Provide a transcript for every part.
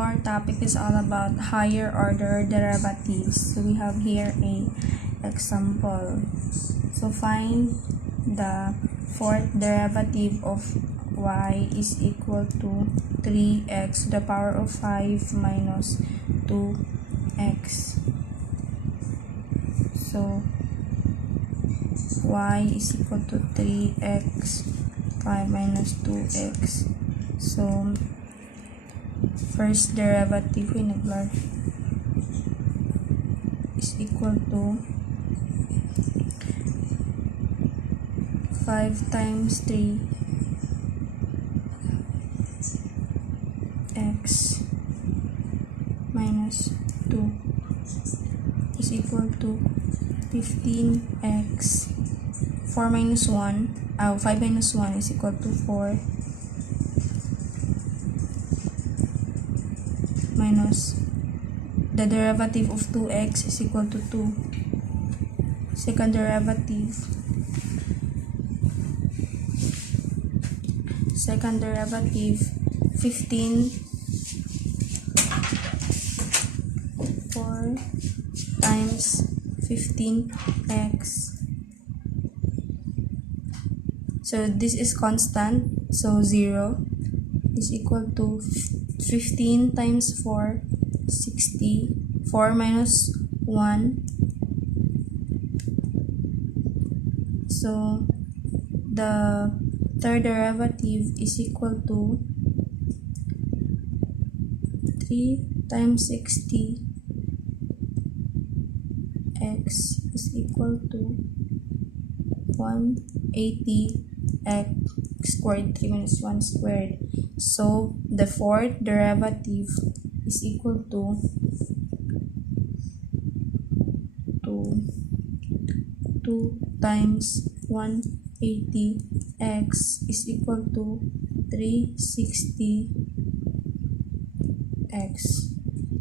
our topic is all about higher order derivatives. So we have here a example. So find the fourth derivative of y is equal to 3x to the power of 5 minus 2x. So y is equal to 3x 5 minus 2x. So first derivative is equal to 5 times 3 x minus 2 is equal to 15x. 4 minus 1, 5 minus 1 is equal to 4 minus the derivative of 2x is equal to 2. Second derivative 15 4 times 15x. So this is constant, so 0 is equal to 15 times 4, 60. 4 minus 1. So the third derivative is equal to 3 times 60 x is equal to 180 x squared. 3 minus 1 squared. So the fourth derivative is equal to 2 times 180 x is equal to 360 x.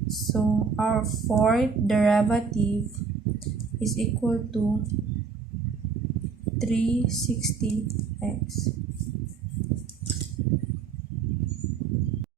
So our fourth derivative is equal to 360 x.